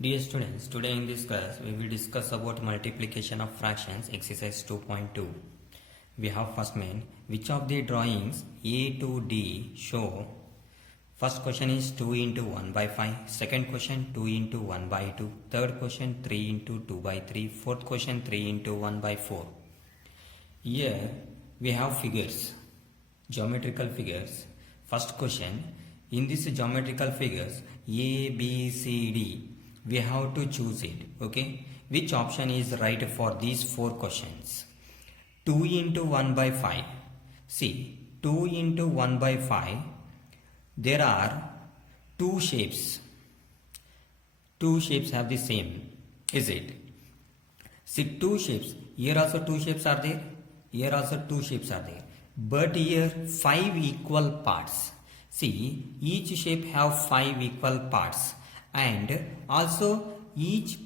Dear students, today in this class we will discuss about multiplication of fractions exercise 2.2. We have first main, which of the drawings A to D show? First question is 2 into 1 by 5. Second question 2 into 1 by 2. Third question 3 into 2 by 3. Fourth question 3 into 1 by 4. Here we have figures, geometrical figures. First question, in this geometrical figures A, B, C, D, we have to choose it. Okay, which option is right for these four questions? 2 into 1 by 5. See, 2 into 1 by 5, there are two shapes. Two shapes have the same, is it? See, two shapes. Here also two shapes are there. Here also two shapes are there. But here 5 equal parts. See, each shape have 5 equal parts. And also each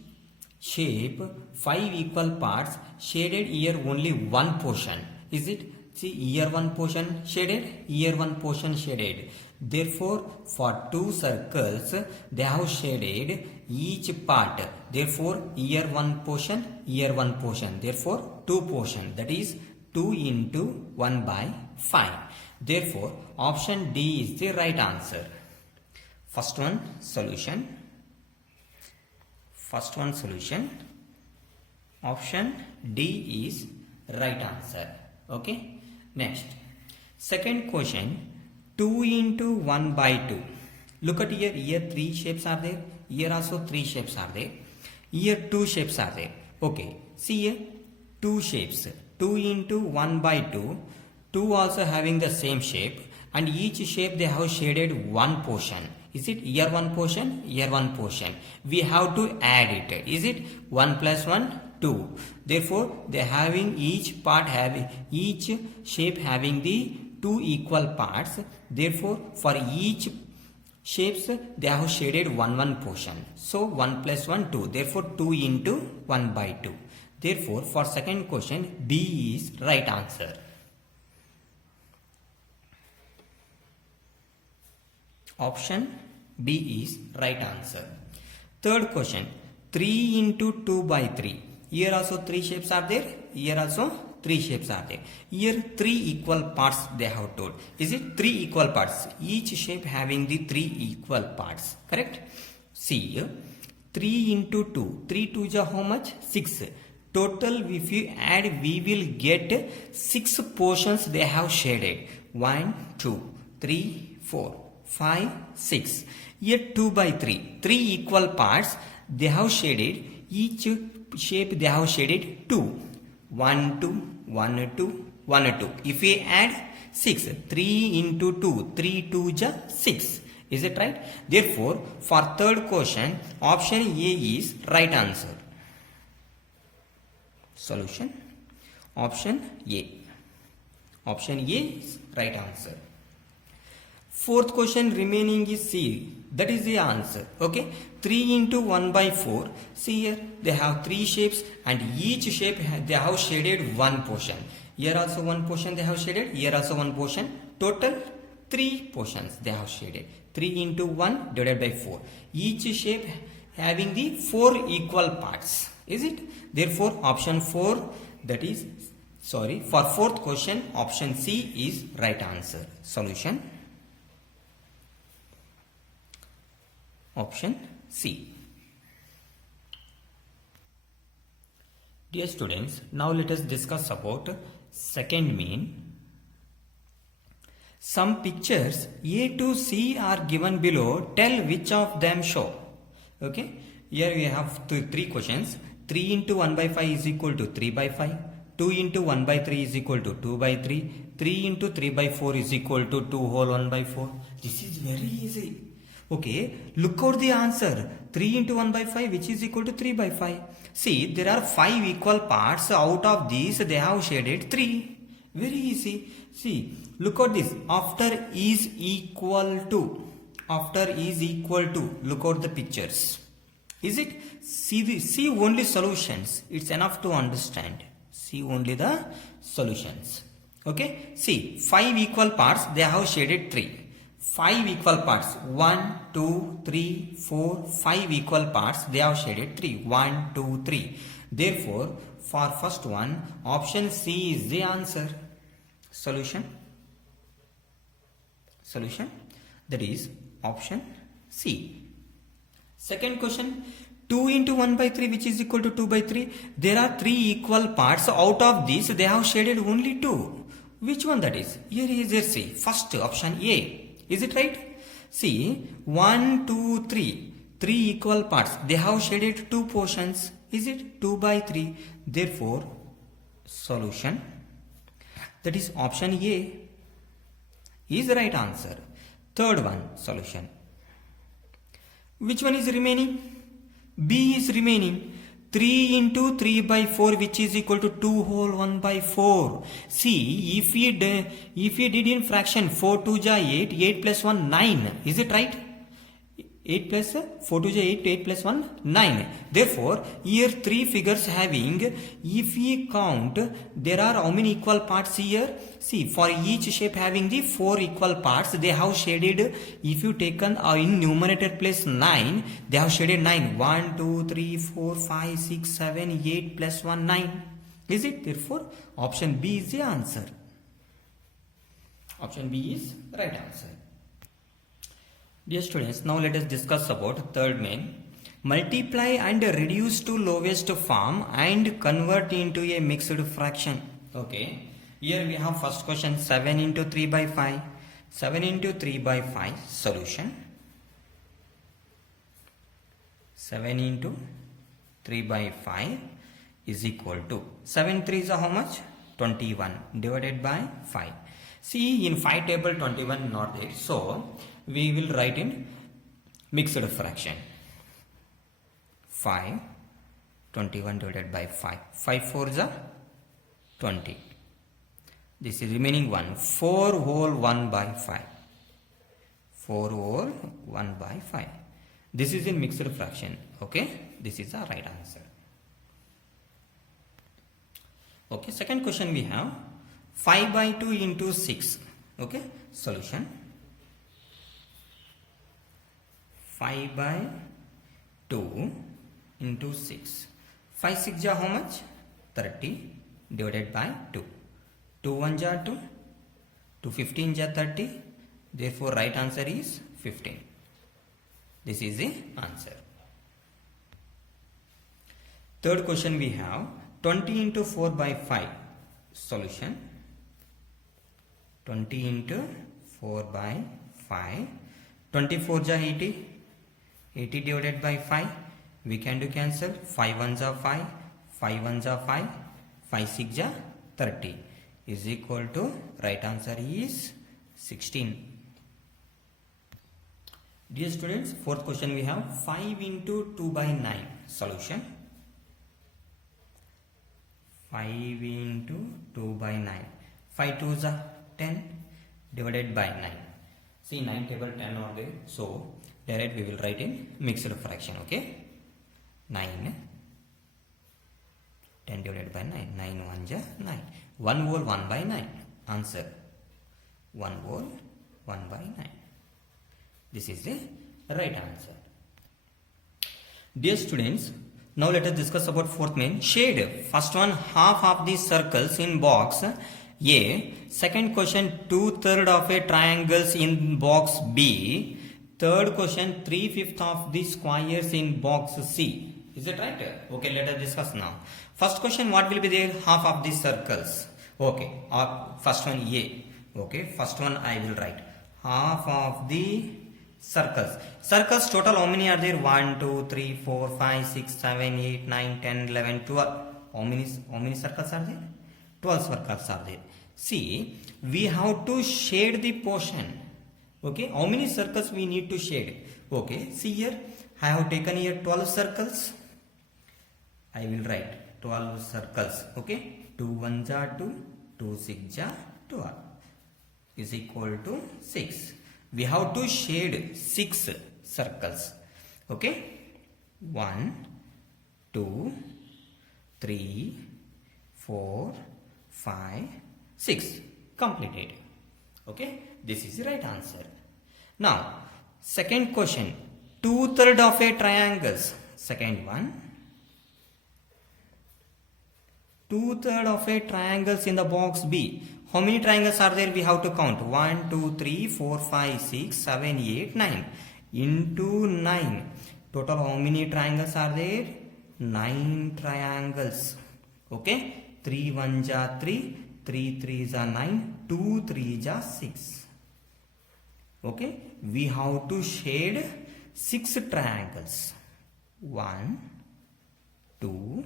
shape 5 equal parts shaded here only one portion. Is it? See, here one portion shaded, here one portion shaded. Therefore, for two circles, they have shaded each part. Therefore, here one portion, here one portion. Therefore, two portion. That is 2 into 1 by 5. Therefore, option D is the right answer. First one solution. First one solution. Option D is right answer. Okay. Next. Second question. 2 into 1 by 2. Look at here. Here 3 shapes are there. Here also 3 shapes are there. Here 2 shapes are there. Okay. See here. 2 shapes. 2 into 1 by 2. 2 also having the same shape. And each shape they have shaded one portion. Is it here one portion, here one portion? We have to add it. Is it 1 plus 1, 2? Therefore, they having each part having each shape having the 2 equal parts. Therefore, for each shapes they have shaded one portion. So 1 plus 1, 2. Therefore, 2 into 1 by 2. Therefore, for second question, D is right answer. Option B is right answer. Third question, 3 into 2 by 3. Here also 3 shapes are there. Here also 3 shapes are there. Here 3 equal parts they have told. Is it 3 equal parts? Each shape having the 3 equal parts. Correct? See here. 3 into 2. 3 2 is how much? 6. Total, if you add, we will get 6 portions they have shaded. 1, 2, 3, 4, 5, 6. Here 2 by 3. 3 equal parts they have shaded. Each shape they have shaded 2. 1, 2, 1, 2, 1, 2. If we add 6. 3 into 2. 3 2 is 6. Is it right? Therefore, for third question, option A is right answer. Solution. Option A. Option A is right answer. Fourth question remaining is C. That is the answer. Okay. 3 into 1 by 4. See here. They have 3 shapes and each shape they have shaded one portion. Here also one portion they have shaded. Here also one portion. Total 3 portions they have shaded. 3 into 1 divided by 4. Each shape having the 4 equal parts. Is it? Therefore, option 4, that is, for fourth question, option C is right answer. Solution. Option C. Dear students, now let us discuss about second mean. Some pictures A to C are given below. Tell which of them show. Okay. Here we have 3 questions. 3 into 1 by 5 is equal to 3 by 5. 2 into 1 by 3 is equal to 2 by 3. 3 into 3 by 4 is equal to 2 whole 1 by 4. This is very easy. Okay, look out the answer. 3 into 1 by 5 which is equal to 3 by 5. See, there are 5 equal parts. Out of these they have shaded 3. Very easy. See, look at this. After is equal to. After is equal to. Look at the pictures. Is it? See only solutions. It's enough to understand. See only the solutions. Okay. See, 5 equal parts they have shaded 3. 5 equal parts. 1, 2, 3, 4, 5 equal parts. They have shaded 3. 1, 2, 3. Therefore, for first one, option C is the answer. Solution. Solution. That is option C. Second question. 2 into 1 by 3 which is equal to 2 by 3. There are 3 equal parts. Out of this, they have shaded only 2. Which one that is? Here is your C. First option A. Is it right? See, 1, 2, 3. 3 equal parts. They have shaded 2 portions. Is it 2 by 3? Therefore, solution. That is option A is the right answer. Third one, solution. Which one is remaining? B is remaining. 3 into 3 by 4 which is equal to 2 whole 1 by 4. See, if we did in fraction 4 2 ja 8, 8 plus 1 9. Is it right? 8 plus 4 2 ja 8, 8 plus 1 9. Therefore, here 3 figures having, if we count, there are how many equal parts here? See, for each shape having the 4 equal parts, they have shaded, if you taken in numerator place 9, they have shaded 9. 1, 2, 3, 4, 5, 6, 7, 8 plus 1, 9. Is it? Therefore, option B is the answer. Option B is right answer. Dear students, now let us discuss about third main. Multiply and reduce to lowest form and convert into a mixed fraction. Okay. Here we have first question 7 into 3 by 5. 7 into 3 by 5. Solution. 7 into 3 by 5 is equal to 7 3 is how much? 21 divided by 5. See, in 5 table 21 not there. So, we will write in mixed fraction. 5, 21 divided by 5. 5 4 is 20. This is remaining 1. 4 whole 1 by 5. 4 whole 1 by 5. This is in mixed fraction. Okay. This is the right answer. Okay. Second question we have 5 by 2 into 6. Okay. Solution. 5 by 2 into 6. 5 6 ja how much? 30 divided by 2. 2 1 ja 2. 2 15 ja 30. Therefore, right answer is 15. This is the answer. Third question we have 20 into 4 by 5. Solution. 20 into 4 by 5. 24 ja 80. 80 divided by 5. We can do cancel. 5 1 ja 5. 5 1 ja 5. 5 6 ja 30. Is equal to, right answer is 16. Dear students, fourth question we have 5 into 2 by 9. Solution. 5 into 2 by 9. 5 2 is 10 divided by 9. See, 9 table 10 on there. So, direct we will write in mixed fraction. Okay. 9. 10 divided by 9. 9 1 ja 9. 1 whole 1 by 9. Answer. 1 whole 1 by 9. This is the right answer. Dear students, now let us discuss about fourth main. Shade first one half of the circles in box A. Second question 2/3 of a triangles in box B. Third question 3/5 of the squares in box C. Is it right? Okay, let us discuss now. First question, what will be there? Half of the circles. Okay, first one A. Okay, first one I will write. Half of the circles. Circles total how many are there? 1, 2, 3, 4, 5, 6, 7, 8, 9, 10, 11, 12. How many circles are there? 12 circles are there. See, we have to shade the portion. Okay, how many circles we need to shade? Okay, see here, I have taken here 12 circles. I will write 12 circles. Okay, 2 1 ja 2, 2 6 ja 12 is equal to 6. We have to shade 6 circles. Okay, 1, 2, 3, 4, 5, 6. Completed. Okay, this is the right answer. Now, second question. 2/3 of a triangles. Second one. 2/3 of a triangles in the box B. How many triangles are there? We have to count. 1, 2, 3, 4, 5, 6, 7, 8, 9. Into 9. Total how many triangles are there? 9 triangles. Okay. 3 1 ja 3. 3 3 ja 9. 2 3 ja 6. Okay. We have to shade 6 triangles. 1, 2,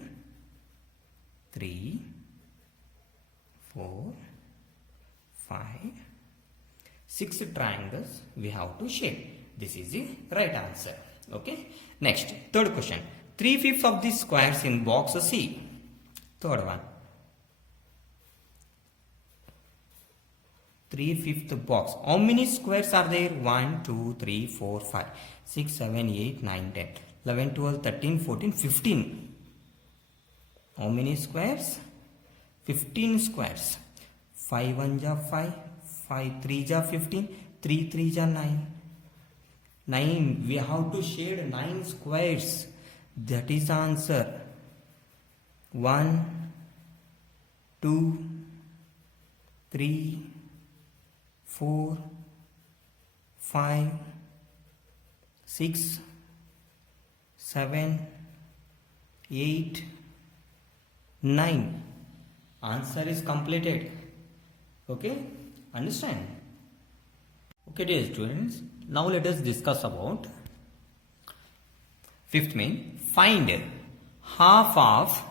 3, 4, 5, 6 triangles we have to shade. This is the right answer. Okay. Next, third question. 3/5 of the squares in box C. Third one. 3/5 box. How many squares are there? 1, 2, 3, 4, 5, 6, 7, 8, 9, 10, 11, 12, 13, 14, 15. How many squares? 15 squares. 5 1 ja 5, 5 3 ja 15, 3 3 ja 9. 9. We have to shade 9 squares. That is the answer. 1, 2, 3, 4, 5, 6, 7, 8, 9. Answer is completed. Okay, understand? Okay, dear students, now let us discuss about fifth main. Find half of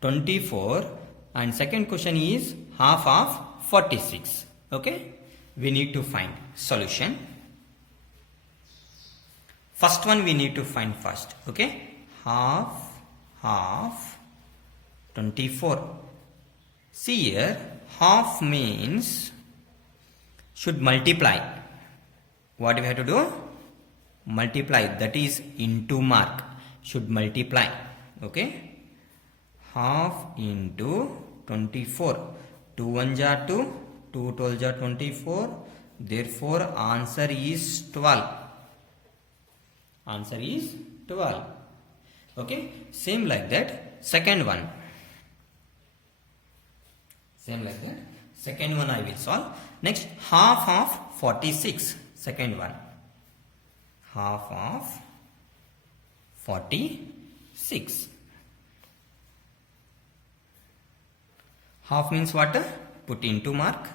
24 and second question is half of 46. Okay, we need to find solution. First one we need to find first. Okay, half 24. See here, half means should multiply. What we have to do? Multiply, that is into mark. Should multiply. Okay, half into 24. 2 1 ja 2, 2 12 ja 24. Therefore answer is 12. Answer is 12. Okay, same like that second one. Same like that. Second one I will solve. Next, half of 46. Second one. Half of 46. Half means what? Put into mark.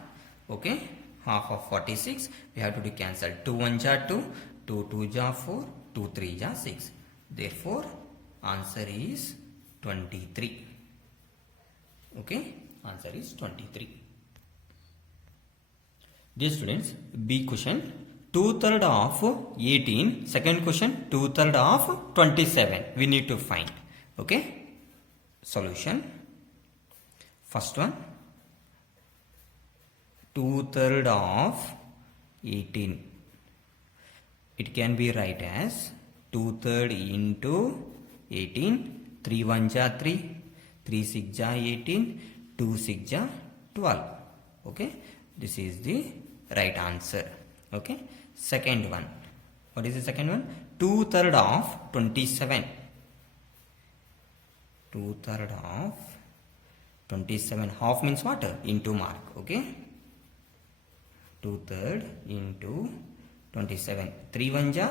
Okay. Half of 46. We have to do cancel. 2 1 ja 2. 2 2 ja 4. 2 3 ja 6. Therefore, answer is 23. Okay. Answer is 23. Dear students, B question. 2/3 of 18. Second question, 2/3 of 27. We need to find. Okay. Solution. First one. 2/3 of 18. It can be write as 2/3 into 18. 3 1 ja 3. 3 6 ja 18. 2 6 ja 12. Okay. This is the right answer. Okay. Second one. What is the second one? 2/3 of 27. 2/3 of 27. Half means what? Into mark. Okay. 2/3 into 27. 3 1 ja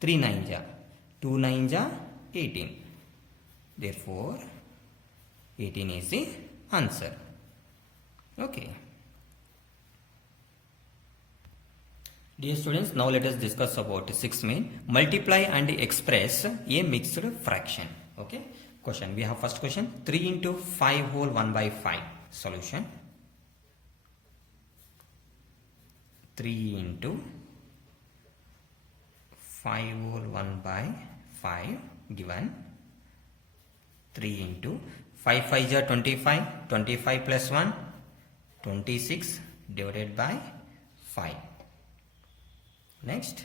3 9 ja 2 9 ja 18. Therefore 18 is the answer. Okay. Dear students, now let us discuss about sixth main. Multiply and express a mixed fraction. Okay. Question. We have first question. 3 into 5 whole 1 by 5. Solution. 3 into 5 whole 1 by 5 given. 3 into 5 5 ja 25. 25 plus 1. 26 divided by 5. Next,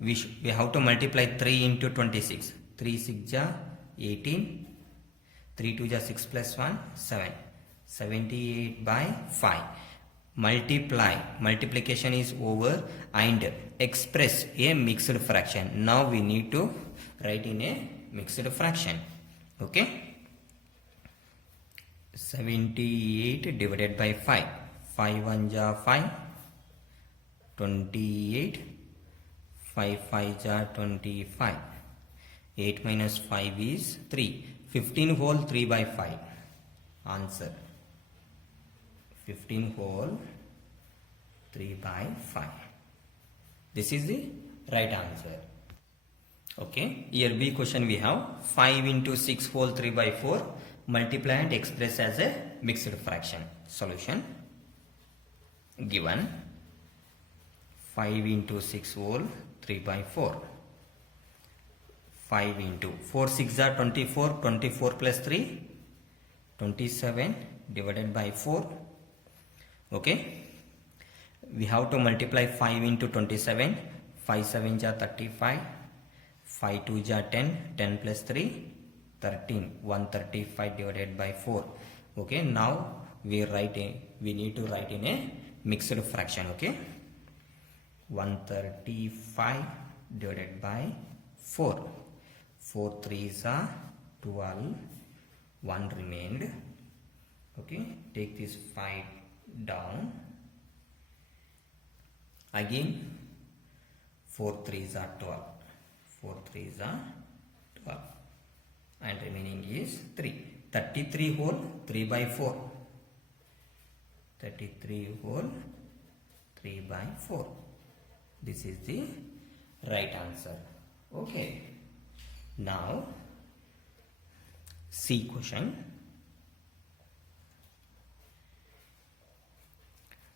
we have to multiply 3 into 26. 3 6 ja 18. 3 2 ja 6 plus 1 7. 78 by 5. multiplication is over and express a mixed fraction. Now we need to write in a mixed fraction. Okay, 78 divided by 5, 5 1 ja 5, 28, 5 5 ja 25, 8 minus 5 is 3, 15 whole 3 by 5. Answer 15 whole 3 by 5. This is the right answer. Okay, here B question we have 5 into 6 whole 3 by 4 multiply and express as a mixed fraction. Solution given 5 into 6 whole 3 by 4, 5 into 4 6 are 24, 24 plus 3 27 divided by 4. Okay, we have to multiply 5 into 27, 5 7 ja 35, 5 2 ja 10, 10 plus 3 13, 135 divided by 4. Okay, now we need to write in a mixed fraction. Okay, 135 divided by 4, 4 3s are 12, 1 remained. Okay, take this 5 down, again 4 3s are 12, 4 3s are 12 and remaining is 3, 33 whole 3 by 4, 33 whole 3 by 4. This is the right answer. Okay, now C question.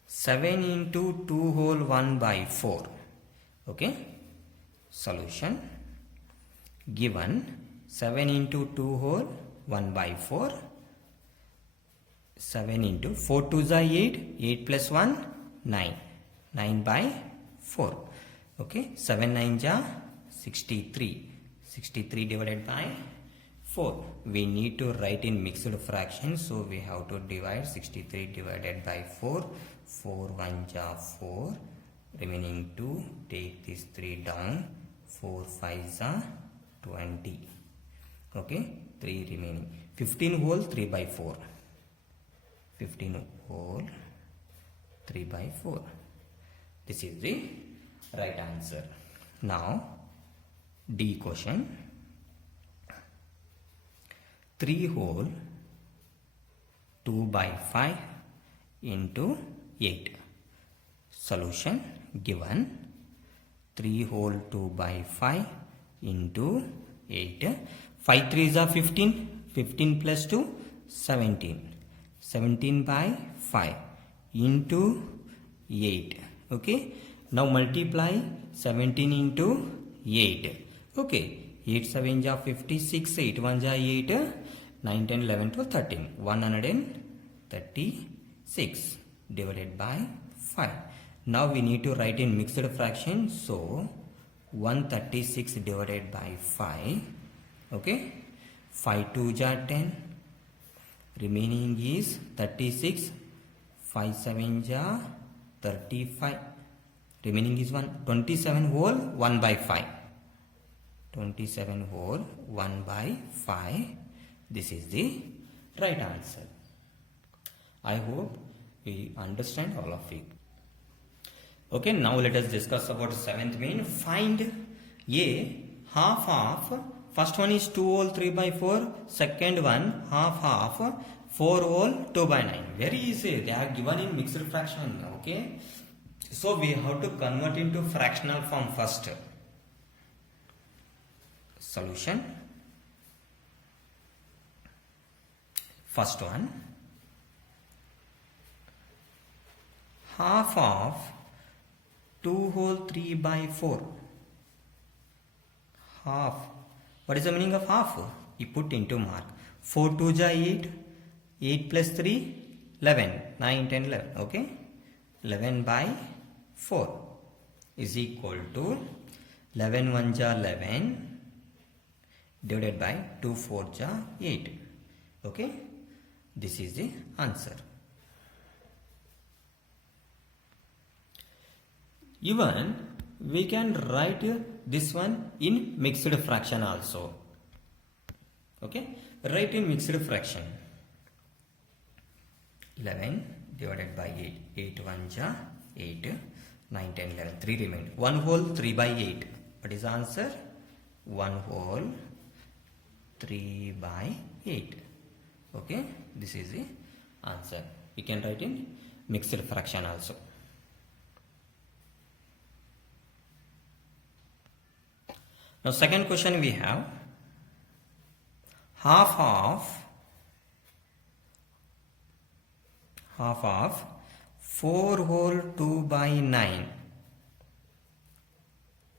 7 into 2 whole 1 by 4. Okay, solution given 7 into 2 whole 1 by 4, 7 into 4 2 is 8, 8 plus 1 9, 9 by 4. Okay, 7 9 ja 63, 63 divided by 4. We need to write in mixed fraction, so we have to divide 63 divided by 4, 4 1 ja 4, remaining 2, take this 3 down, 4 5 ja 20. Okay, 3 remaining, 15 whole 3 by 4, 15 whole 3 by 4. This is the right answer. Now D question. 3 whole 2 by 5 into 8. Solution given 3 whole 2 by 5 into 8. 5 3s are 15, 15 plus 2 17, 17 by 5 into 8. Okay, now multiply 17 into 8. Okay, 8 7 ja 56, 8 1 ja 8, 9 10 11 12 13, 136 divided by 5. Now we need to write in mixed fraction, so 136 divided by 5. Okay, 5 2 ja 10, remaining is 36, 5 7 ja 35, remaining is 1, 27 whole 1 by 5, 27 whole 1 by 5. This is the right answer. I hope we understand all of it. Okay, now let us discuss about seventh main. Find a half of, first one is 2 whole 3 by 4, second one half of 4 whole 2 by 9. Very easy, they are given in mixed fraction. Okay, so we have to convert into fractional form first. Solution, first one, half of 2 whole 3 by 4. Half, what is the meaning of half? You put into mark. 4 2 ja 8, 8 plus 3 11, 9 10 11. Okay, 11 by 4 is equal to 11 1 ja 11 divided by 2 4 ja 8. Okay, this is the answer. Even we can write this one in mixed fraction also. Okay, write in mixed fraction. 11 divided by 8. 8 1 ja 8. 9 10 11. 3 remain. 1 whole 3 by 8. What is the answer? 1 whole 3 by 8. Okay, this is the answer. We can write in mixed fraction also. Now second question we have half of 4 whole 2 by 9.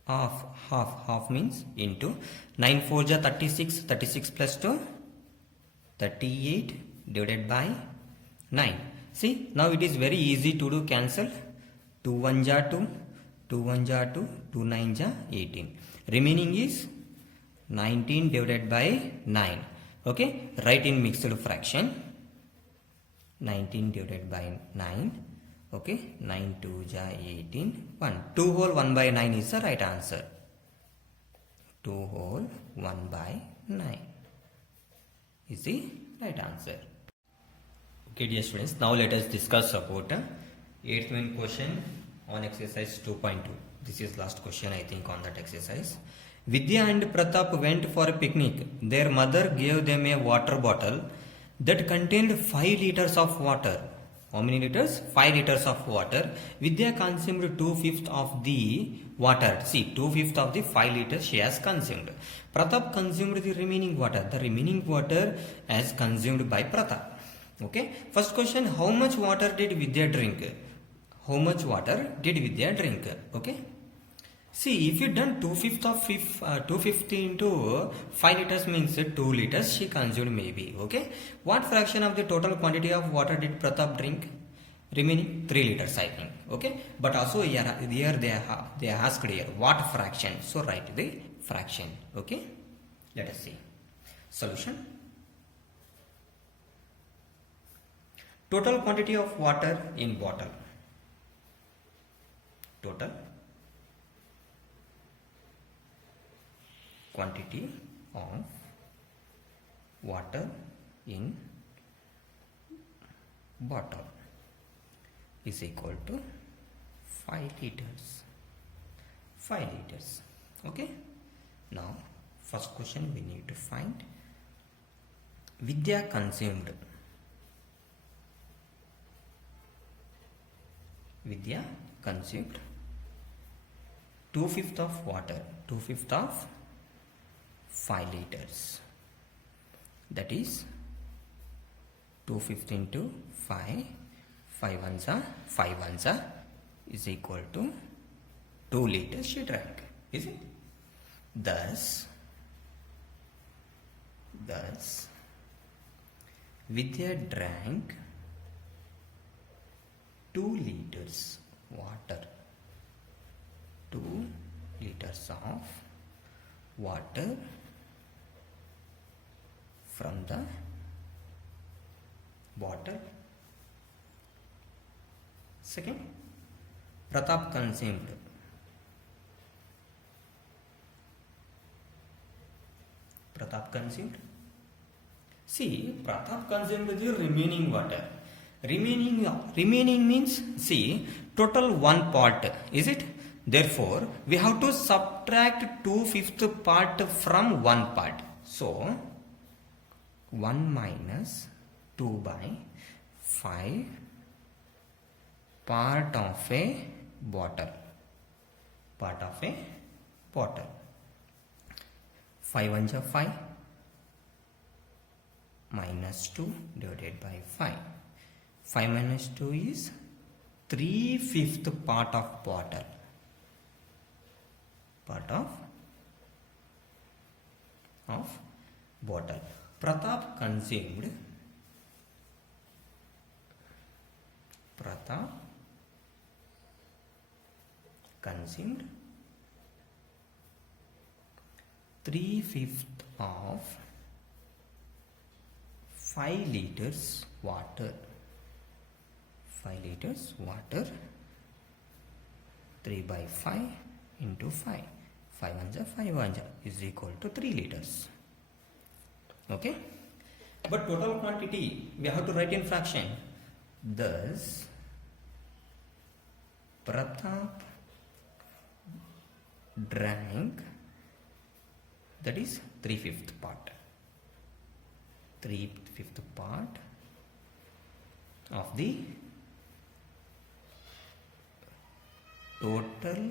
Half means into 9 4 ja 36, 36 plus 2 38 divided by 9. See, now it is very easy to do cancel. 2 1 ja 2, 2 1 ja 2, 2 9 ja 18. Remaining is 19 divided by 9. Okay, write in mixed fraction. 19 divided by 9. Okay, 9 2 ja 18. 1. 2 whole 1 by 9 is the right answer. 2 whole 1 by 9 is the right answer. Okay, dear students, now let us discuss about 8th main question on exercise 2.2. This is last question I think on that exercise. Vidya and Pratap went for a picnic. Their mother gave them a water bottle that contained 5 liters of water. How many liters? 5 liters of water. Vidya consumed 2/5 of the water. See, 2/5 of the 5 liters she has consumed. Pratap consumed the remaining water. The remaining water as consumed by Pratap. Okay. First question, how much water did Vidya drink? How much water did Vidya drink? Okay. See, if you done 2/5 of 250 into 5 liters means 2 liters she consumed maybe. Okay. What fraction of the total quantity of water did Pratap drink? Remaining 3 liters I think. Okay. But also here they asked here what fraction. So write the fraction. Okay. Let us see. Solution. Total quantity of water in bottle. Total quantity of water in bottle is equal to 5 liters. 5 liters. Okay. Now, first question we need to find Vidya consumed. Vidya consumed 2/5 of water. 2/5 of 5 liters. That is 2/5 into 5. 5 ones are is equal to 2 liters she drank. Is it? Thus Vidya drank 2 liters water. 2 liters of water from the bottle. Second, Pratap consumed. See, Pratap consumed the remaining water. Remaining means, see, total 1 part, is it? Therefore, we have to subtract 2/5 part from 1 part. So, 1 minus 2 by 5 part of a bottle. 5 ones are 5 minus 2 divided by 5. 5 minus 2 is 3/5 part of bottle. Bottle. Pratap consumed 3/5 of 5 liters water. 5 liters water 3 by 5 into 5. 5 1 ja 5 1 ja is equal to 3 liters. Okay. But total quantity we have to write in fraction. Thus, Pratap drank, that is 3/5 part. 3/5 part of the total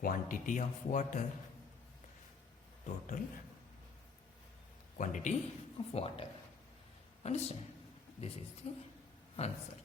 quantity of water. Total quantity of water. Understand? This is the answer.